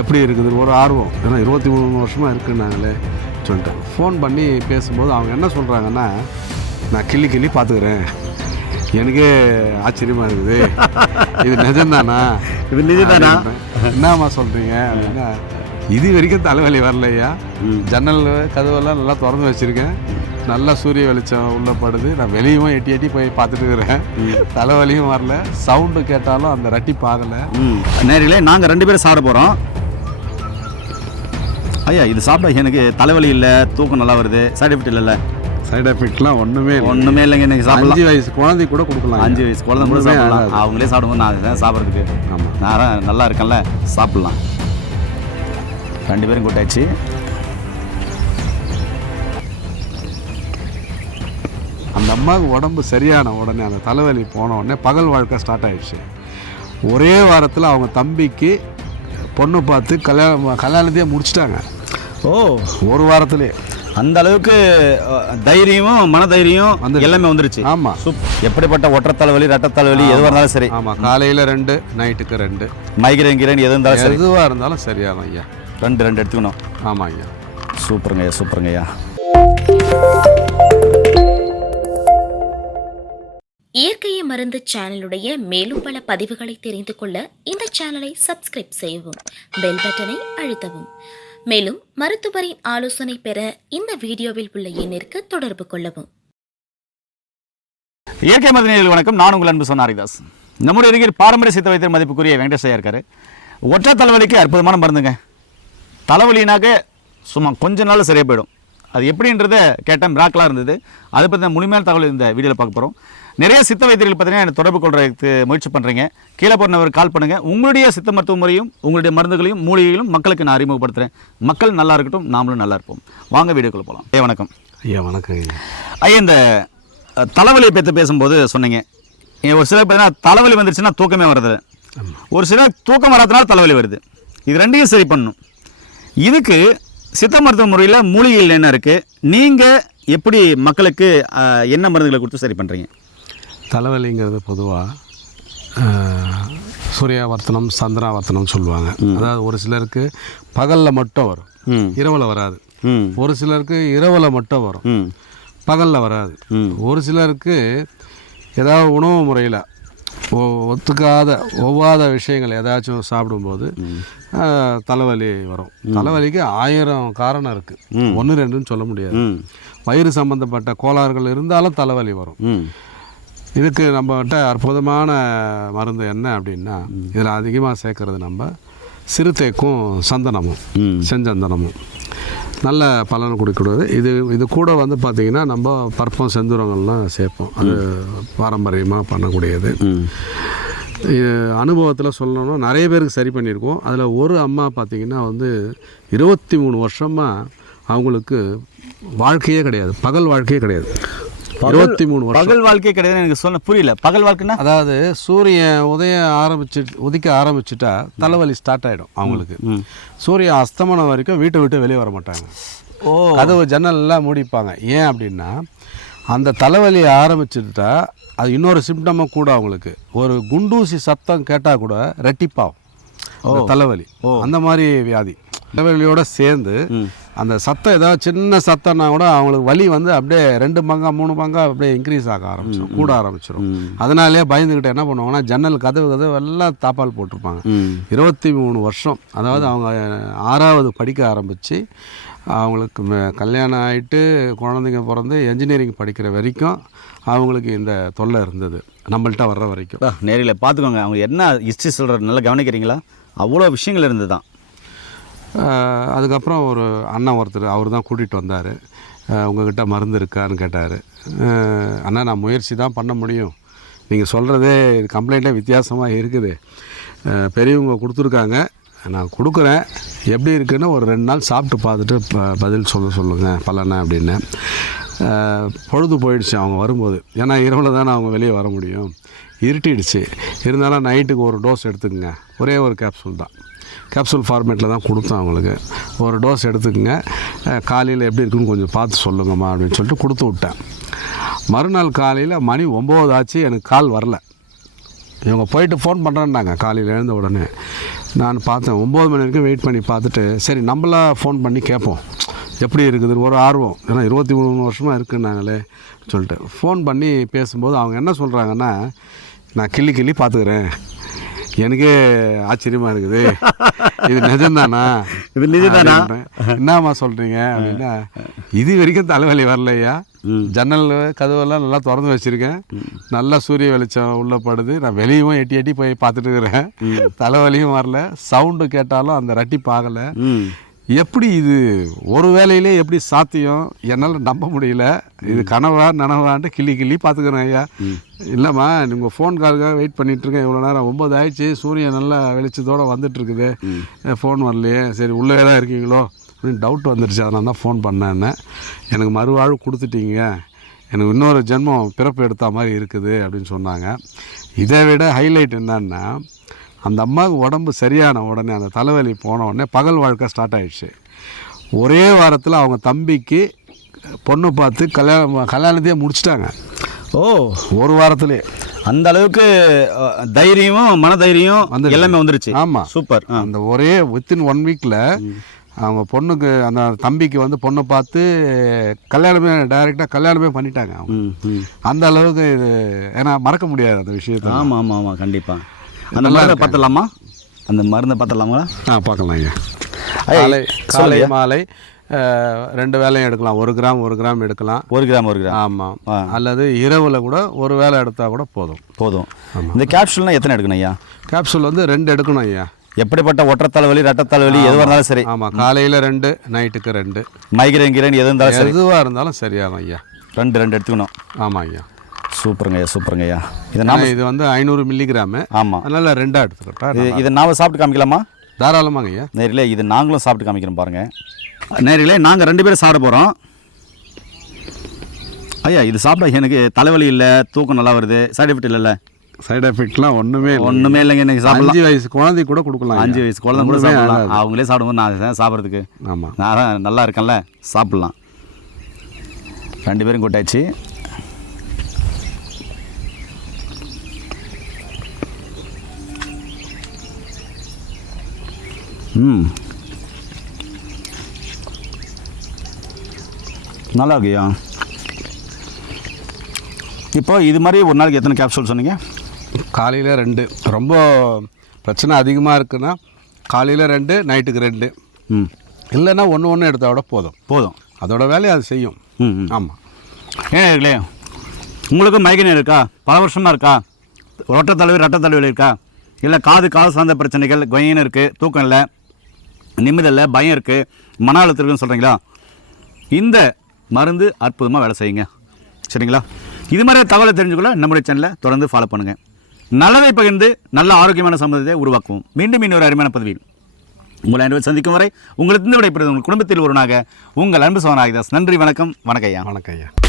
எப்படி இருக்குது? ஒரு ஆர்வம். ஏன்னா இருபத்தி மூணு வருஷமாக இருக்குன்னாங்களே. சொல்லிட்டு ஃபோன் பண்ணி பேசும்போது அவங்க என்ன சொல்கிறாங்கன்னா நான் கிள்ளி கிள்ளி பார்த்துக்கிறேன். எனக்கே ஆச்சரியமாக இருக்குது. இது நிஜம்தானா? இது நிஜம்தானா? என்னம்மா சொல்கிறீங்க அப்படின்னா இது வரைக்கும் தலைவலி வரலையா? ஜன்னல் கதவெல்லாம் நல்லா திறந்து வச்சுருக்கேன். நல்லா சூரிய வெளிச்சம் உள்ள படுது. நான் வெளியும் எட்டி எட்டி போய் பார்த்துட்டு இருக்கிறேன் தலைவலியும் வரல. சவுண்டு கேட்டாலும் அந்த ரட்டிப்பு ஆகலை. ம். நேரிலே நாங்கள் ரெண்டு பேரும் சாப்பிட போகிறோம் ஐயா இது சாப்பிட எனக்கு தலைவலி இல்லை தூக்கம் நல்லா வருது. சைடு எஃபெக்ட் இல்லைல்ல? சைடு எஃபெக்ட்லாம் ஒன்றுமே இல்லை. ஒன்றுமே இல்லைங்க இன்னைக்கு சாப்பிடலாம். அஞ்சு வயசு குழந்தை கூட கொடுக்கலாம் அஞ்சு வயசு குழந்தை கூட சாப்பிடலாம். அவங்களே சாப்பிடும்போது நான் தான் சாப்பிட்றதுக்கு ஆமாம் நான் நல்லா இருக்கேன்ல சாப்பிட்லாம். ரெண்டு பேரும் கூட்டாச்சு. அந்த அம்மாவுக்கு உடம்பு சரியான உடனே அந்த தலைவலி போன உடனே பகல் வாழ்க்கை ஸ்டார்ட் ஆயிடுச்சு. ஒரே வாரத்தில் அவங்க தம்பிக்கு பொண்ணு பார்த்து கல்யாணம் கல்யாணத்தையே முடிச்சிட்டாங்க. ஓ. ஒரு வாரத்திலே. அந்த அளவுக்கு தைரியமும் மன தைரியம் வந்துருச்சு. எல்லாமே வந்துருச்சு. ஆமாம் சூப். எப்படிப்பட்ட ஒற்றை தலைவலி ரெட்டை தலைவலி எதுவாக இருந்தாலும் சரி. ஆமாம் காலையில் ரெண்டு நைட்டுக்கு ரெண்டு. மைக்ரேன் கிரேன் எது இருந்தாலும் சரி. எதுவாக இருந்தாலும் சரியாகும் ஐயா. ரெண்டு ரெண்டு எடுத்துக்கணும். ஆமாம் ஐயா. சூப்பருங்க ஐயா சூப்பருங்க ஐயா. இயற்கையை மருந்து சேனலுடைய மேலும் பல பதிவுகளை தெரிந்து கொள்ள இந்த சேனலை சப்ஸ்கிரைப் செய்யவும் பெல் பட்டனை அழுத்தவும். மேலும் மருத்துவரின் ஆலோசனை பெற இந்த வீடியோவில் உள்ள எண்ணிற்கு தொடர்பு கொள்ளவும். இயற்கை மருந்தினர்கள் வணக்கம். நான் உங்கள் அன்பு சொன்னாரிதாஸ் நம்முடைய அருகில் பாரம்பரிய சித்த வைத்திய மதிப்புக்குரிய வெங்கடேஷ் இருக்காரு. ஒற்றை தலைவலிக்கு அற்புதமான மருந்துங்க. தலைவலினாக்க சும்மா கொஞ்ச நாள் சரியாக போயிடும். அது எப்படின்றத கேட்டேன் மிராக்கலாக இருந்தது. அதை பற்றின முழுமையான தகவல் இந்த வீடியோவில் பார்க்க போகிறோம் நிறைய சித்த வைத்தியர்கள் பார்த்தீங்கன்னா எனக்கு தொடர்பு கொள்றதுக்கு முயற்சி பண்ணுறீங்க கீழே போனவர் கால் பண்ணுங்கள் உங்களுடைய சித்த மருத்துவ முறையும் உங்களுடைய மருந்துகளையும் மூலிகைகளும் மக்களுக்கு நான் அறிமுகப்படுத்துகிறேன் மக்கள் நல்லா இருக்கட்டும் நாமளும் நல்லா இருப்போம். வாங்க வீடியோக்குள்ள போகலாம் ஏ வணக்கம். ஐயா வணக்கம் ஐயா. ஐயா இந்த தலைவலியை பற்றி பேசும்போது சொன்னீங்க. ஒரு சிலர் பார்த்தீங்கன்னா தலைவலி வந்துருச்சுன்னா தூக்கமே வருது. ஒரு சிலர் தூக்கம் வராதனால தலைவலி வருது. இது ரெண்டையும் சரி பண்ணணும். இதுக்கு சித்த மருத்துவ முறையில் மூலிகைகள் என்ன இருக்குது நீங்கள் எப்படி மக்களுக்கு என்ன மருந்துகளை கொடுத்து சரி பண்ணுறீங்க தலைவலிங்கிறது பொதுவாக சூர்யாவர்த்தனம் சந்திராவர்த்தனம் சொல்லுவாங்க. அதாவது ஒரு சிலருக்கு பகலில் மட்டும் வரும். இரவில் வராது. ம். ஒரு சிலருக்கு இரவில் மட்டும் வரும். பகலில் வராது. ஒரு சிலருக்கு ஏதாவது உணவு முறையில் ஒத்துக்காத ஒவ்வாத விஷயங்கள் ஏதாச்சும் சாப்பிடும்போது தலைவலி வரும். தலைவலிக்கு ஆயிரம் காரணம் இருக்குது ஒன்று ரெண்டுன்னு சொல்ல முடியாது. வயிறு சம்பந்தப்பட்ட கோளாறுகள் இருந்தாலும் தலைவலி வரும். இதுக்கு நம்மகிட்ட அற்புதமான மருந்து என்ன அப்படின்னா இதில் அதிகமாக சேர்க்கறது நம்ம சிறுத்தைக்கும் சந்தனமும். செஞ்சந்தனமும். நல்ல பலன் கொடுக்கிறது இது இது கூட வந்து பார்த்திங்கன்னா நம்ம பற்பம் செந்துரங்கள்லாம் சேர்ப்போம். அது பாரம்பரியமாக பண்ணக்கூடியது. அனுபவத்தில் சொல்லணும்னா நிறைய பேருக்கு சரி பண்ணியிருக்கோம். அதில் ஒரு அம்மா பார்த்திங்கன்னா வந்து இருபத்தி மூணு வருஷமாக அவங்களுக்கு வாழ்க்கையே கிடையாது. பகல் வாழ்க்கையே கிடையாது. இருபத்தி மூணு வருஷம். பகல் வாழ்க்கை கிடையாது எனக்கு சொல்ல புரியல. பகல் வாழ்க்கைன்னா? அதாவது சூரியன் உதயம் ஆரம்பிச்சு உதிக்க ஆரம்பிச்சுட்டா தலைவலி ஸ்டார்ட் ஆகிடும் அவங்களுக்கு. சூரியன் அஸ்தமனம் வரைக்கும் வீட்டை விட்டு வெளியே வர மாட்டாங்க. ஓ. கதவு ஜன்னல் எல்லாம் மூடிப்பாங்க. ஏன் அப்படின்னா அந்த தலைவலி ஆரம்பிச்சுட்டா அது இன்னொரு சிம்டமும் கூட அவங்களுக்கு. ஒரு குண்டூசி சத்தம் கேட்டால் கூட ரெட்டிப்பாகும். தலைவலி. அந்த மாதிரி வியாதி. தலைவலியோட சேர்ந்து அந்த சத்தம் ஏதாவது சின்ன சத்தம்னா கூட அவங்களுக்கு வலி வந்து அப்படியே ரெண்டு பங்கா மூணு பங்கா அப்படியே இன்க்ரீஸ் ஆக ஆரம்பிச்சிடும் கூட ஆரம்பிச்சிடும் அதனாலே பயந்துக்கிட்டு என்ன பண்ணுவாங்கன்னா ஜன்னல் கதவு கதவு எல்லாம் தாப்பால் போட்டிருப்பாங்க. இருபத்தி மூணு வருஷம். அதாவது அவங்க ஆறாவது படிக்க ஆரம்பித்து அவங்களுக்கு கல்யாணம் ஆகிட்டு குழந்தைங்க பிறந்து என்ஜினியரிங் படிக்கிற வரைக்கும் அவங்களுக்கு இந்த தொல்லை இருந்தது. நம்மள்ட்ட வர்ற வரைக்கும். நேரில் பார்த்துக்கோங்க. அவங்க என்ன ஹிஸ்ட்ரி சொல்கிற நல்லா கவனிக்கிறீங்களா? அவ்வளோ விஷயங்கள் இருந்தது தான் அதுக்கப்புறம் ஒரு அண்ணன் ஒருத்தர் அவர் தான் கூட்டிகிட்டு வந்தார். உங்ககிட்ட மருந்து இருக்கான்னு கேட்டார். அண்ணா நான் முயற்சி தான் பண்ண முடியும். நீங்கள் சொல்கிறதே கம்ப்ளைண்ட்டே வித்தியாசமாக இருக்குது. பெரியவங்க கொடுத்துருக்காங்க. நான் கொடுக்குறேன். எப்படி இருக்குன்னு ஒரு ரெண்டு நாள் சாப்பிட்டு பார்த்துட்டு ப- பதில் சொல்ல சொல்லுங்கள் பலனை அப்படின்னு. பொழுது போயிடுச்சு அவங்க வரும்போது. ஏன்னா இரவில் தானே அவங்க வெளியே வர முடியும். இருட்டிடுச்சு. இருந்தாலும் நைட்டுக்கு ஒரு டோஸ் எடுத்துக்கங்க. ஒரே ஒரு கேப்சூல் தான். கேப்சூல் ஃபார்மேட்டில் தான் கொடுத்தோம் அவங்களுக்கு. ஒரு டோஸ் எடுத்துக்கோங்க. காலையில் எப்படி இருக்குன்னு கொஞ்சம் பார்த்து சொல்லுங்கம்மா அப்படின்னு சொல்லிட்டு கொடுத்து விட்டேன். மறுநாள் காலையில் மணி ஒம்பது ஆச்சு எனக்கு கால் வரல. இவங்க போயிட்டு ஃபோன் பண்ணுறேன்னாங்க காலையில் எழுந்த உடனே. நான் பார்த்தேன் ஒம்பது மணி வரைக்கும் வெயிட் பண்ணி பார்த்துட்டு சரி நம்மளா ஃபோன் பண்ணி கேட்போம். எப்படி இருக்குது ஒரு ஆர்வம். ஏன்னா இருபத்தி மூணு வருஷமாக இருக்குன்னாங்களே சொல்லிட்டு. ஃபோன் பண்ணி பேசும்போது அவங்க என்ன சொல்கிறாங்கன்னா நான் கிள்ளி கிள்ளி பார்த்துக்கிறேன். எனக்கே ஆச்சரியமாக இருக்குது. இது நிஜம்தானா? இது நிஜம்தானா? என்னம்மா சொல்கிறீங்க அப்படின்னா இது வரைக்கும் தலைவலி வரலையா? ஜன்னல் கதவெல்லாம் நல்லா திறந்து வச்சுருக்கேன். நல்லா சூரிய வெளிச்சம் உள்ளே படுது. நான் வெளியவும் எட்டி எட்டி போய் பார்த்துட்டு இருக்கிறேன். தலைவலியும் வரல. சவுண்டு கேட்டாலும் அந்த ரட்டி பார்க்கல எப்படி இது ஒரு வேலையிலே எப்படி சாத்தியம்? என்னால் நம்ப முடியல. இது கனவா நனவான்ட்டு கிள்ளி கிள்ளி பார்த்துக்கிறேன் ஐயா. இல்லைம்மா உங்கள் ஃபோன் காலுக்காக வெயிட் பண்ணிட்டு இருக்கேன். இவ்வளோ நேரம் ஒம்பது ஆயிடுச்சு. சூரியன் நல்லா வெளிச்சத்தோடு வந்துட்டு இருக்குது ஃபோன் வரலையே. சரி உள்ளே தான் இருக்கீங்களோ? அப்படின்னு டவுட் வந்துடுச்சு அதனால தான் ஃபோன் பண்ணேன்னு எனக்கு மறுவாழ்வு கொடுத்துட்டீங்க. எனக்கு இன்னொரு ஜென்மம் பிறப்பு எடுத்த மாதிரி இருக்குது அப்படின்னு சொன்னாங்க. இதை விட ஹைலைட் என்னன்னா அந்த அம்மாவுக்கு உடம்பு சரியான உடனே அந்த தலைவலி போன உடனே பகல் வாழ்க்கை ஸ்டார்ட் ஆயிடுச்சு. ஒரே வாரத்தில் அவங்க தம்பிக்கு பொண்ணு பார்த்து கல்யாணம் கல்யாணத்தையே முடிச்சிட்டாங்க. ஓ. ஒரு வாரத்திலே. அந்த அளவுக்கு தைரியமும் மன தைரியம் வந்துருச்சு. எல்லாமே வந்துருச்சு. ஆமா. சூப்பர். அந்த ஒரே வித்தின் ஒன் வீக்கில் அவங்க பொண்ணுக்கு அந்த தம்பிக்கு வந்து பொண்ணை பார்த்து கல்யாணமே டைரெக்டாக கல்யாணமே பண்ணிட்டாங்க அவங்க. அந்த அளவுக்கு இது ஏன்னா மறக்க முடியாது அந்த விஷயத்தை ஆமாம் ஆமாம் ஆமாம் கண்டிப்பாக அந்த மருந்தை பார்த்துடலாமா? அந்த மருந்தை பார்த்துடலாமா? ஆ ஐயா, காலை காலை. மாலை ரெண்டு வேலையும் எடுக்கலாம். ஒரு கிராம் ஒரு கிராம் எடுக்கலாம். ஒரு கிராம் ஒரு கிராம். ஆமாம். அல்லது இரவில் கூட ஒரு வேலை எடுத்தால் கூட போதும். போதும். இந்த கேப்சூல்னா எத்தனை எடுக்கணும் ஐயா? கேப்சூல் வந்து ரெண்டு எடுக்கணும் ஐயா. எப்படிப்பட்ட ஒற்றை தலைவலி ரெட்டை தலைவலி எதுவாக இருந்தாலும் சரி. ஆமாம் காலையில் ரெண்டு நைட்டுக்கு ரெண்டு. மைக்ரைன் கிரைன் எது இருந்தாலும் எதுவாக இருந்தாலும் சரியாகும் ஐயா. ரெண்டு ரெண்டு எடுத்துக்கணும். ஆமாம் ஐயா. சூப்பருங்க ஐயா சூப்பருங்க ஐயா இதை ஏன்னா இது வந்து ஐநூறு மில்லிகிராமு ஆமாம் அதனால் ரெண்டாக எடுத்துக்கிட்டா இது நாம சாப்பிட்டு காமிக்கலாமா? தாராளமாங்க ஐயா நேரிலே இது நாங்களும் சாப்பிட்டு காமிக்கிறோம் பாருங்க. நேரிலே நாங்கள் ரெண்டு பேரும் சாப்பிட போகிறோம் ஐயா இது சாப்பிட எனக்கு தலைவலி இல்லை தூக்கம் நல்லா வருது. சைடு எஃபெக்ட் இல்லைல்ல? சைடு எஃபெக்ட்லாம் ஒன்றுமே ஒன்றுமே இல்லைங்க. இன்னைக்கு சாப்பிடலாம். அஞ்சு வயசு குழந்தை கூட கொடுக்கலாம் அஞ்சு வயசு குழந்தை கூட சாப்பிடலாம். அவங்களே சாப்பிடும்போது நான் சாப்பிட்றதுக்கு. ஆமாம் நான் நல்லா இருக்கேன்ல. சாப்பிட்லாம். ரெண்டு பேரும் கூட்டாச்சு. ம். நல்லா இருக்கியா இப்போ இது மாதிரி ஒரு நாளைக்கு எத்தனை கேப்சூல் சொன்னீங்க? காலையில் ரெண்டு. ரொம்ப பிரச்சனை அதிகமாக இருக்குன்னா காலையில் ரெண்டு நைட்டுக்கு ரெண்டு. ம். இல்லைன்னா ஒன்று ஒன்று எடுத்தால் கூட போதும். போதும். அதோட வேலையை அது செய்யும். ம் ஆமாம் ஏன் இருக்கலே உங்களுக்கு மைக்ரேன் இருக்கா? பல வருஷமாக இருக்கா? ரொட்ட தலைவலி ரட்ட தலைவலி இருக்கா? இல்லை காது காது சார்ந்த பிரச்சனைகள் கொயின் இருக்குது தூக்கம் இல்லை. நிம்மதி இல்லை பயம் இருக்குது மன அழுத்தம் இருக்குன்னு சொல்கிறீங்களா இந்த மருந்து அற்புதமாக வேலை செய்யுங்க. சரிங்களா? இது மாதிரி தகவலை தெரிஞ்சுக்கொள்ள நம்முடைய சேனலை தொடர்ந்து ஃபாலோ பண்ணுங்கள் நல்லதை பகிர்ந்து நல்ல ஆரோக்கியமான சம்பந்தத்தை உருவாக்குவோம். மீண்டும் இன்னொரு அருமையான பதவியில் உங்களை அன்பு சந்திக்கும் வரை உங்களுக்கு விடைபெறுவது உங்கள் குடும்பத்தில் ஒருவனாக உங்கள் அன்பு சோனாகிதாஸ் நன்றி வணக்கம் வணக்கம் ஐயா. வணக்கம் ஐயா.